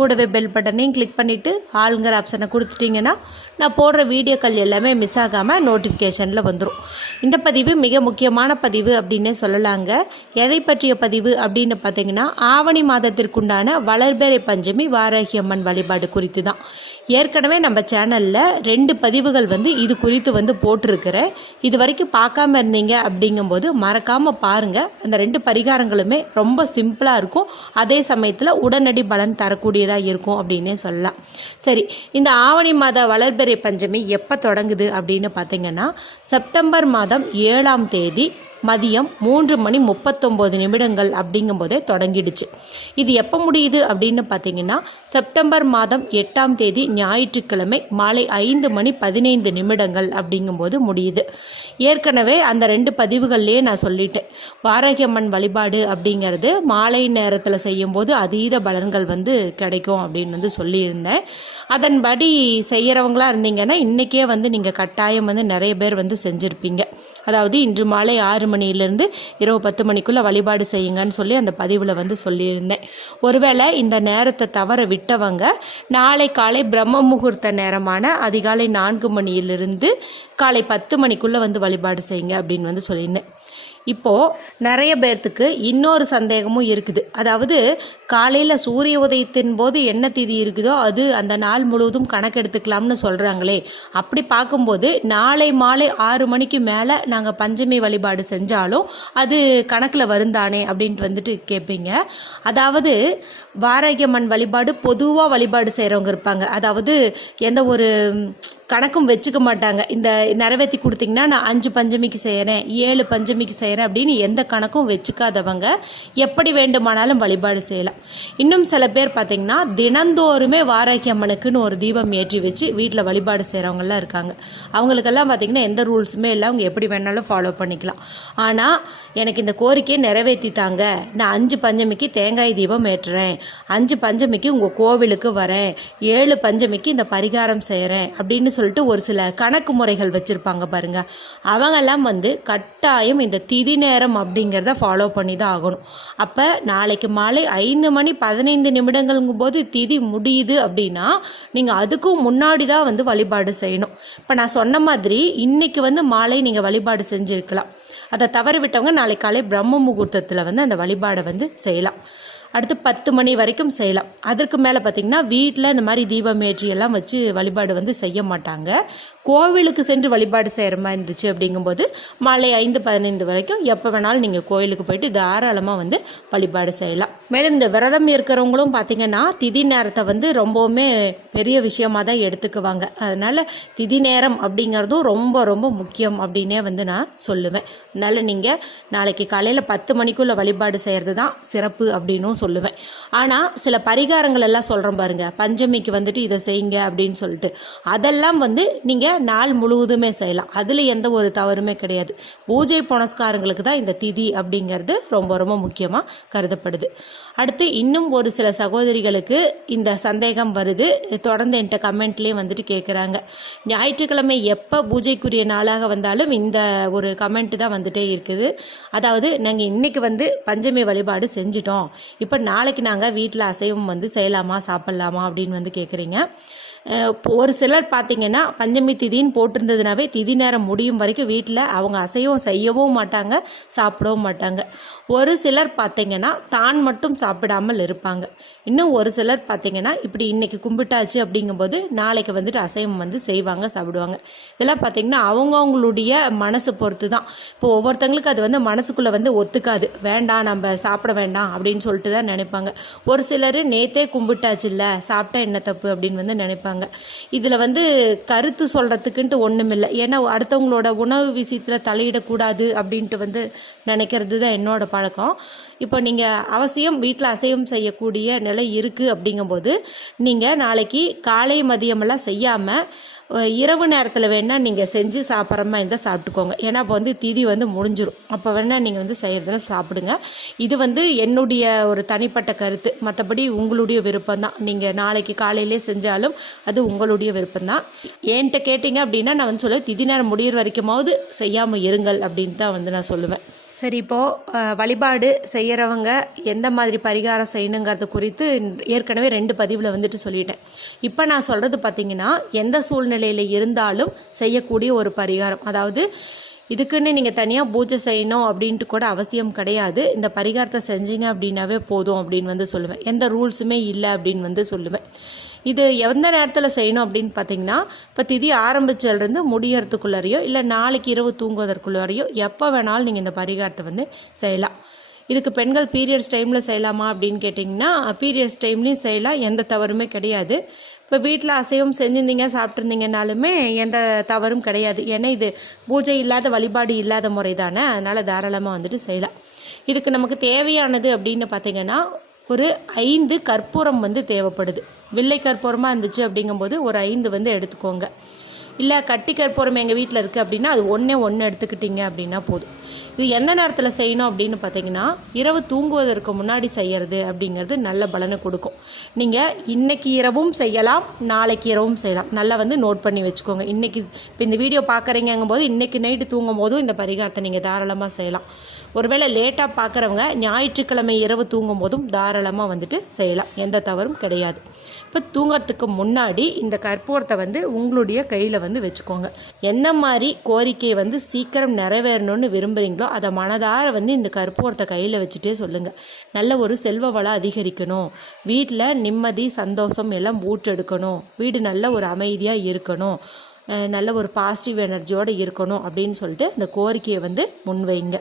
கூடவே பெல் பட்டனையும் கிளிக் பண்ணிவிட்டு ஆளுங்கிற ஆப்ஷனை கொடுத்துட்டிங்கன்னா நான் போடுற வீடியோக்கள் எல்லாமே மிஸ் ஆகாமல் நோட்டிஃபிகேஷனில் வந்துடும் இந்த பதிவு மிக முக்கியமான பதிவு அப்படின்னே சொல்லலாங்க. எதை பற்றிய பதிவு அப்படின்னு பார்த்தீங்கன்னா ஆவணி மாதத்திற்குண்டான வளர்பேரை பஞ்சமி வாராகியம்மன் வழிபாடு குறித்து தான் ஏற்கனவே நம்ம சேனலில் ரெண்டு பதிவுகள் வந்து இது குறித்து வந்து போட்டிருக்கிறேன். இது வரைக்கும் பார்க்காம இருந்தீங்க அப்படிங்கும்போது மறக்காமல் பாருங்கள் அந்த ரெண்டு பரிகாரங்களுமே ரொம்ப சிம்பிளாக இருக்கும். அதே சமயத்தில் உடனடி பலன் தரக்கூடியதாக இருக்கும் அப்படின்னே சொல்லலாம். சரி இந்த ஆவணி மாத வளர்பிறை பஞ்சமி எப்போ தொடங்குது அப்படின்னு பார்த்தீங்கன்னா செப்டம்பர் மாதம் ஏழாம் தேதி மதியம் மூன்று மணி முப்பத்தொம்போது நிமிடங்கள் அப்படிங்கும்போதே தொடங்கிடுச்சு. இது எப்போ முடியுது அப்படின்னு பார்த்தீங்கன்னா செப்டம்பர் மாதம் எட்டாம் தேதி ஞாயிற்றுக்கிழமை மாலை ஐந்து மணி பதினைந்து நிமிடங்கள் அப்படிங்கும்போது முடியுது. ஏற்கனவே அந்த ரெண்டு பதிவுகள்லேயே நான் சொல்லிட்டேன். வாரகியம்மன் வழிபாடு அப்படிங்கிறது மாலை நேரத்தில் செய்யும்போது அதீத பலன்கள் வந்து கிடைக்கும் அப்படின்னு வந்து சொல்லியிருந்தேன். அதன்படி செய்கிறவங்களா இருந்தீங்கன்னா இன்றைக்கே வந்து நீங்கள் கட்டாயம் வந்து நிறைய பேர் வந்து செஞ்சுருப்பீங்க. அதாவது இன்று மாலை ஆறு மணியிலிருந்து இரவு பத்து மணிக்குள்ளே வழிபாடு செய்யுங்கன்னு சொல்லி அந்த பதிவில் வந்து சொல்லியிருந்தேன். ஒருவேளை இந்த நேரத்தை தவற விட்டவங்க நாளை காலை பிரம்ம முகூர்த்த நேரமான அதிகாலை நான்கு மணியிலிருந்து காலை பத்து மணிக்குள்ளே வந்து வழிபாடு செய்யுங்க அப்படின்னு வந்து சொல்லியிருந்தேன். இப்போது நிறைய பேர்த்துக்கு இன்னொரு சந்தேகமும் இருக்குது. அதாவது காலையில் சூரிய உதயத்தின் போது என்ன திதி இருக்குதோ அது அந்த நாள் முழுவதும் கணக்கெடுத்துக்கலாம்னு சொல்கிறாங்களே அப்படி பார்க்கும்போது நாளை மாலை ஆறு மணிக்கு மேலே நாங்கள் பஞ்சமி வழிபாடு செஞ்சாலும் அது கணக்கில் வருந்தானே அப்படின்ட்டு வந்துட்டு கேட்பீங்க அதாவது வாராகியம்மன் வழிபாடு பொதுவாக வழிபாடு செய்கிறவங்க இருப்பாங்க. அதாவது எந்த ஒரு கணக்கும் வச்சுக்க மாட்டாங்க. இந்த நிறைவேற்றி கொடுத்தீங்கன்னா நான் அஞ்சு பஞ்சமிக்கு செய்கிறேன் ஏழு பஞ்சமிக்கு செய்கிறேன் அப்படின்னு எந்த கணக்கும் வச்சுக்காதவங்க எப்படி வேண்டுமானாலும் வழிபாடு செய்யலாம். இன்னும் சில பேர் பார்த்திங்கன்னா தினந்தோறுமே வாராகி அம்மனுக்குன்னு ஒரு தீபம் ஏற்றி வச்சு வீட்டில் வழிபாடு செய்கிறவங்களாம் இருக்காங்க. அவங்களுக்கெல்லாம் பார்த்திங்கன்னா எந்த ரூல்ஸுமே இல்லை. அவங்க எப்படி வேணாலும் ஃபாலோ பண்ணிக்கலாம். ஆனால் எனக்கு இந்த கோரிக்கையை நிறைவேற்றித்தாங்க நான் அஞ்சு பஞ்சமிக்கு தேங்காய் தீபம் ஏற்றுறேன். அஞ்சு பஞ்சமிக்கு உங்கள் கோவிலுக்கு வரேன். ஏழு பஞ்சமிக்கு இந்த பரிகாரம் செய்கிறேன் அப்படின்னு சொல்லிட்டு ஒரு சில கணக்கு முறைகள் வச்சுருப்பாங்க பாருங்கள் அவங்கெல்லாம் வந்து கட்டாயம் இந்த திதி நேரம் அப்படிங்கிறத ஃபாலோ பண்ணி தான் ஆகணும். அப்போ நாளைக்கு மாலை ஐந்து மணி பதினைந்து நிமிடங்கள்ங்கும் போது திதி முடியுது அப்படின்னா நீங்கள் அதுக்கும் முன்னாடி தான் வந்து வழிபாடு செய்யணும். இப்போ நான் சொன்ன மாதிரி இன்றைக்கி வந்து மாலை நீங்கள் வழிபாடு செஞ்சுருக்கலாம். அதை தவற விட்டவங்க நாளைக்கு காலை பிரம்ம முகூர்த்தத்தில் வந்து அந்த வழிபாடை வந்து செய்யலாம். அடுத்து பத்து மணி வரைக்கும் செய்யலாம். அதற்கு மேலே பார்த்திங்கன்னா வீட்டில் இந்த மாதிரி தீபம் ஏற்றி எல்லாம் வச்சு வழிபாடு வந்து செய்ய மாட்டாங்க. கோவிலுக்கு சென்று வழிபாடு செய்கிற மாதிரி இருந்துச்சு அப்படிங்கும்போது மாலை ஐந்து பதினைந்து வரைக்கும் எப்போ வேணாலும் நீங்கள் கோயிலுக்கு போயிட்டு தாராளமாக வந்து வழிபாடு செய்யலாம். மேலும் இந்த விரதம் இருக்கிறவங்களும் பார்த்திங்கன்னா திதி நேரத்தை வந்து ரொம்பவுமே பெரிய விஷயமாக தான் எடுத்துக்குவாங்க. அதனால் திதி நேரம் அப்படிங்கிறதும் ரொம்ப ரொம்ப முக்கியம் அப்படின்னே வந்து நான் சொல்லுவேன். அதனால் நீங்கள் நாளைக்கு காலையில் பத்து மணிக்குள்ளே வழிபாடு செய்கிறது தான் சிறப்பு அப்படின்னும் சொல்லுவேன். ஆனால் சில பரிகாரங்கள் எல்லாம் சொல்கிறோம் பாருங்கள் பஞ்சமிக்கு வந்துட்டு இதை செய்யுங்க அப்படின்னு சொல்லிட்டு. அதெல்லாம் வந்து நீங்கள் நாள் முழுவதுமே செய்யலாம். அதில் எந்த ஒரு தவறுமே கிடையாது. பூஜை புனஸ்காரங்களுக்கு தான் இந்த திதி அப்படிங்கிறது ரொம்ப ரொம்ப முக்கியமாக கருதப்படுது. அடுத்து இன்னும் ஒரு சில சகோதரிகளுக்கு இந்த சந்தேகம் வருது. தொடர்ந்து என்கிட்ட கமெண்ட்லேயும் வந்துட்டு கேட்குறாங்க ஞாயிற்றுக்கிழமை எப்போ பூஜைக்குரிய நாளாக வந்தாலும் இந்த ஒரு கமெண்ட் தான் வந்துட்டே இருக்குது. அதாவது நாங்கள் இன்றைக்கி வந்து பஞ்சமி வழிபாடு செஞ்சிட்டோம். இப்போ நாளைக்கு நாங்கள் வீட்டில் அசைவம் வந்து செய்யலாமா சாப்பிட்லாமா அப்படின்னு வந்து கேட்குறீங்க ஒரு சிலர் பார்த்திங்கன்னா பஞ்சமி திதின்னு போட்டிருந்ததுனாவே திதி நேரம் முடியும் வரைக்கும் வீட்டில் அவங்க அசைவம் செய்யவும் மாட்டாங்க சாப்பிடவும் மாட்டாங்க. ஒரு சிலர் பார்த்திங்கன்னா தான் மட்டும் சாப்பிடாமல் இருப்பாங்க. இன்னும் ஒரு சிலர் பார்த்திங்கன்னா இப்படி இன்றைக்கி கும்பிட்டாச்சு அப்படிங்கும்போது நாளைக்கு வந்துட்டு அசைவம் வந்து செய்வாங்க சாப்பிடுவாங்க. இதெல்லாம் பார்த்திங்கன்னா அவங்கவுங்களுடைய மனசை பொறுத்து தான் இப்போ ஒவ்வொருத்தங்களுக்கு அது வந்து மனசுக்குள்ளே வந்து ஒத்துக்காது. வேண்டாம் நம்ம சாப்பிட வேண்டாம் அப்படின்னு சொல்லிட்டு தான் நினைப்பாங்க. ஒரு சிலர் நேத்தே கும்பிட்டாச்சு இல்லை சாப்பிட்டா என்ன தப்பு அப்படின்னு வந்து நினைப்பாங்க. இதில் வந்து கருத்து சொல்கிறதுக்குன்ட்டு ஒன்றும் இல்லை ஏன்னா அடுத்தவங்களோட உணவு விஷயத்தில் தலையிடக்கூடாது அப்படின்ட்டு வந்து நினைக்கிறது தான் என்னோட பழக்கம். இப்போ நீங்கள் அவசியம் வீட்டில் அசைவம் செய்யக்கூடிய நிலை இருக்குது அப்படிங்கும்போது நீங்கள் நாளைக்கு காலை மதியமெல்லாம் செய்யாமல் இரவு நேரத்தில் வேணால் நீங்கள் செஞ்சு சாப்பிட்ற மாதிரி இருந்தால் சாப்பிட்டுக்கோங்க. ஏன்னா அப்போ வந்து திதி வந்து முடிஞ்சிடும் அப்போ வேணால் நீங்கள் வந்து செய்கிறதுனா சாப்பிடுங்க. இது வந்து என்னுடைய ஒரு தனிப்பட்ட கருத்து. மற்றபடி உங்களுடைய விருப்பம் தான். நீங்கள் நாளைக்கு காலையிலே செஞ்சாலும் அது உங்களுடைய விருப்பம் தான். என்கிட்ட கேட்டிங்க அப்படின்னா நான் வந்து சொல்லுவேன் திதி நேரம் முடிகிற வரைக்குமாவது செய்யாமல் இருங்கள் அப்படின்னு தான் வந்து நான் சொல்லுவேன். சரி இப்போது வழிபாடு செய்கிறவங்க எந்த மாதிரி பரிகாரம் செய்யணுங்கிறது குறித்து ஏற்கனவே ரெண்டு பதிவில் வந்துட்டு சொல்லிட்டேன். இப்போ நான் சொல்கிறது பார்த்திங்கன்னா எந்த சூழ்நிலையில் இருந்தாலும் செய்யக்கூடிய ஒரு பரிகாரம். அதாவது இதுக்குன்னு நீங்கள் தனியாக பூஜை செய்யணும் அப்படின்ட்டு கூட அவசியம் கிடையாது. இந்த பரிகாரத்தை செஞ்சீங்க அப்படின்னாவே போதும் அப்படின்னு வந்து சொல்லுவேன். எந்த ரூல்ஸுமே இல்லை அப்படின்னு வந்து சொல்லுவேன். இது எந்த நேரத்தில் செய்யணும் அப்படின்னு பார்த்தீங்கன்னா இப்போ திதி ஆரம்பிச்சதுலேருந்து முடியறதுக்குள்ளாரையோ இல்லை நாளைக்கு இரவு தூங்குவதற்குள்ளாரையோ எப்போ வேணாலும் நீங்கள் இந்த பரிகாரத்தை வந்து செய்யலாம். இதுக்கு பெண்கள் பீரியட்ஸ் டைமில் செய்யலாமா அப்படின்னு கேட்டிங்கன்னா பீரியட்ஸ் டைம்லேயும் செய்யலாம். எந்த தவறுமே கிடையாது. இப்போ வீட்டில் அசைவம் செஞ்சுருந்தீங்க சாப்பிட்ருந்தீங்கனாலுமே எந்த தவறும் கிடையாது. ஏன்னா இது பூஜை இல்லாத வழிபாடு இல்லாத முறை தானே அதனால் தாராளமாக வந்துட்டு செய்யலாம். இதுக்கு நமக்கு தேவையானது அப்படின்னு பார்த்தீங்கன்னா ஒரு ஐந்து கற்பூரம் வந்து தேவைப்படுது. வெள்ளை கற்பூரமாக இருந்துச்சு அப்படிங்கும்போது ஒரு ஐந்து வந்து எடுத்துக்கோங்க. இல்லை கட்டி கற்பூரம் எங்கள் வீட்டில் இருக்குது அப்படின்னா அது ஒன்றே ஒன்று எடுத்துக்கிட்டீங்க அப்படின்னா போதும். இது எந்த நேரத்தில் செய்யணும் அப்படின்னு பார்த்தீங்கன்னா இரவு தூங்குவதற்கு முன்னாடி செய்கிறது அப்படிங்கிறது நல்ல பலனை கொடுக்கும். நீங்கள் இன்றைக்கி இரவும் செய்யலாம் நாளைக்கு இரவும் செய்யலாம். நல்லா வந்து நோட் பண்ணி வச்சுக்கோங்க. இன்றைக்கி இப்போ இந்த வீடியோ பார்க்குறீங்கும் போது இன்றைக்கி நைட்டு தூங்கும் போதும் இந்த பரிகாரத்தை நீங்கள் தாராளமாக செய்யலாம். ஒருவேளை லேட்டாக பார்க்குறவங்க ஞாயிற்றுக்கிழமை இரவு தூங்கும் போதும் தாராளமாக வந்துட்டு செய்யலாம். எந்த தவறும் கிடையாது. இப்போ தூங்கிறதுக்கு முன்னாடி இந்த கற்பூரத்தை வந்து உங்களுடைய கையில் வந்து வந்து வச்சுக்கோங்க. எந்த மாதிரி கோரிக்கையை வந்து சீக்கிரம் நிறைவேறணும்னு விரும்புகிறீங்களோ அதை மனதார வந்து இந்த கற்பூரத்தை கையில் வச்சுட்டே சொல்லுங்கள் நல்ல ஒரு செல்வ வளம் அதிகரிக்கணும். வீட்டில் நிம்மதி சந்தோஷம் எல்லாம் ஊற்றெடுக்கணும் வீடு நல்ல ஒரு அமைதியாக இருக்கணும். நல்ல ஒரு பாசிட்டிவ் எனர்ஜியோடு இருக்கணும் அப்படின்னு சொல்லிட்டு இந்த கோரிக்கையை வந்து முன்வைங்க.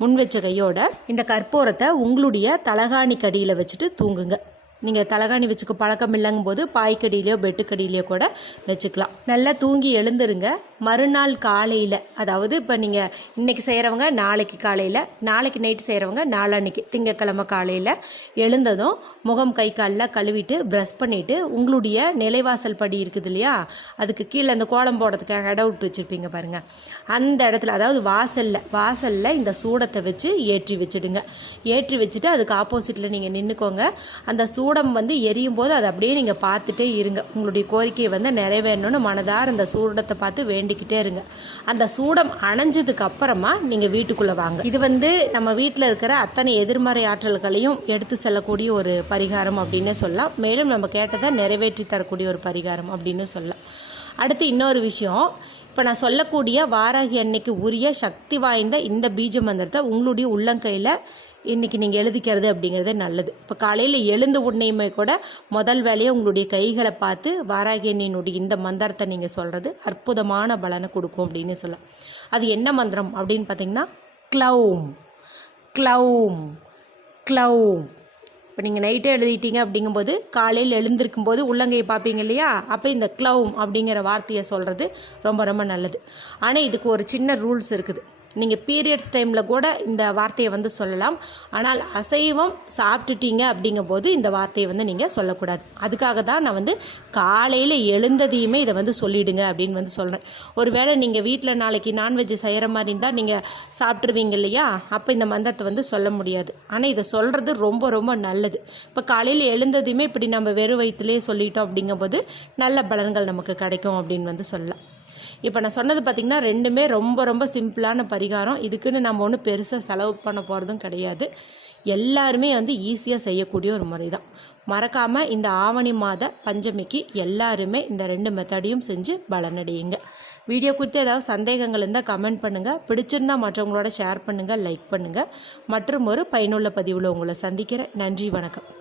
முன் வச்ச கையோட இந்த கற்பூரத்தை உங்களுடைய தலகாணி கடியில் வச்சுட்டு தூங்குங்க. நீங்கள் தலகாணி வச்சுக்க பழக்கம் இல்லைங்கும் போது பாய்க்கடியிலையோ பெட்டுக்கடியிலையோ கூட வச்சுக்கலாம். நல்லா தூங்கி எழுந்துருங்க. மறுநாள் காலையில் அதாவது இப்போ நீங்கள் இன்றைக்கி செய்கிறவங்க நாளைக்கு காலையில் நாளைக்கு நைட்டு செய்கிறவங்க நாளான்னைக்கு திங்கக்கிழமை காலையில் எழுந்ததும் முகம் கை காலெலாம் கழுவிட்டு ப்ரஷ் பண்ணிவிட்டு உங்களுடைய நிலைவாசல் படி இருக்குது இல்லையா? அதுக்கு கீழே அந்த கோலம் போடுறதுக்காக இடம் விட்டு வச்சுருப்பீங்க பாருங்கள் அந்த இடத்துல அதாவது வாசலில் வாசலில் இந்த சூடத்தை வச்சு ஏற்றி வச்சுடுங்க. ஏற்றி வச்சுட்டு அதுக்கு ஆப்போசிட்டில் நீங்கள் நின்றுக்கோங்க அந்த சூடம் வந்து எரியும் போது அதை அப்படியே நீங்கள் பார்த்துட்டே இருங்க. உங்களுடைய கோரிக்கையை வந்து நிறைவேறணும்னு மனதார அந்த சூடத்தை பார்த்து வேண்டிக்கிட்டே இருங்க. அந்த சூடம் அணைஞ்சதுக்கு அப்புறமா நீங்கள் வீட்டுக்குள்ளே வாங்க. இது வந்து நம்ம வீட்டில் இருக்கிற அத்தனை எதிர்மறை ஆற்றல்களையும் எடுத்து செல்லக்கூடிய ஒரு பரிகாரம் அப்படின்னு சொல்லலாம். மேலும் நம்ம கேட்டதை நிறைவேற்றி தரக்கூடிய ஒரு பரிகாரம் அப்படின்னு சொல்லலாம். அடுத்து இன்னொரு விஷயம். இப்போ நான் சொல்லக்கூடிய வாராகி அன்னைக்கு உரிய சக்தி வாய்ந்த இந்த பீஜ மந்திரத்தை உங்களுடைய உள்ளங்கையில் இன்றைக்கி நீங்கள் எழுதிக்கிறது அப்படிங்கிறது நல்லது. இப்போ காலையில் எழுந்த உடனேயுமே கூட முதல் வேலையை உங்களுடைய கைகளை பார்த்து வாராகி இந்த மந்திரத்தை நீங்கள் சொல்கிறது அற்புதமான பலனை கொடுக்கும் அப்படின்னு சொல்லலாம். அது என்ன மந்திரம் அப்படின்னு பார்த்தீங்கன்னா க்ளௌம் க்ளௌம் க்ளௌம். இப்போ நீங்கள் நைட்டே எழுதிட்டீங்க அப்படிங்கும்போது காலையில் எழுந்திருக்கும் போது உள்ளங்கையை பார்ப்பீங்க இல்லையா? அப்போ இந்த க்ளவும் அப்படிங்கிற வார்த்தையை சொல்கிறது ரொம்ப ரொம்ப நல்லது. ஆனால் இதுக்கு ஒரு சின்ன ரூல்ஸ் இருக்குது. நீங்கள் பீரியட்ஸ் டைமில் கூட இந்த வார்த்தையை வந்து சொல்லலாம். ஆனால் அசைவம் சாப்பிட்டுட்டீங்க அப்படிங்கும்போது இந்த வார்த்தையை வந்து நீங்கள் சொல்லக்கூடாது. அதுக்காக தான் நான் வந்து காலையில் எழுந்ததையுமே இதை வந்து சொல்லிவிடுங்க அப்படின்னு வந்து சொல்கிறேன் ஒருவேளை நீங்கள் வீட்டில் நாளைக்கு நான்வெஜ் செய்கிற மாதிரி இருந்தால் நீங்கள் சாப்பிட்ருவீங்க இல்லையா? அப்போ இந்த மந்திரத்தை வந்து சொல்ல முடியாது. ஆனால் இதை சொல்கிறது ரொம்ப ரொம்ப நல்லது. இப்போ காலையில் எழுந்ததையுமே இப்படி நம்ம வெறும் வயிற்றுலேயே சொல்லிட்டோம் அப்படிங்கும்போது நல்ல பலன்கள் நமக்கு கிடைக்கும் அப்படின்னு வந்து சொல்லலாம். இப்போ நான் சொன்னது பார்த்திங்கன்னா ரெண்டுமே ரொம்ப ரொம்ப சிம்பிளான பரிகாரம். இதுக்குன்னு நம்ம ஒன்றும் பெருசாக செலவு பண்ண போகிறதும் கிடையாது. எல்லாருமே வந்து ஈஸியாக செய்யக்கூடிய ஒரு முறை தான் மறக்காமல் இந்த ஆவணி மாத பஞ்சமிக்கு எல்லாருமே இந்த ரெண்டு மெத்தடையும் செஞ்சு பலனடையுங்க. வீடியோ குறித்து ஏதாவது சந்தேகங்கள் இருந்தால் கமெண்ட் பண்ணுங்கள் பிடிச்சிருந்தா மற்றவங்களோட ஷேர் பண்ணுங்கள் லைக் பண்ணுங்கள் மற்றும் ஒரு பயனுள்ள பதிவில் உங்களை சந்திக்கிறேன். நன்றி வணக்கம்.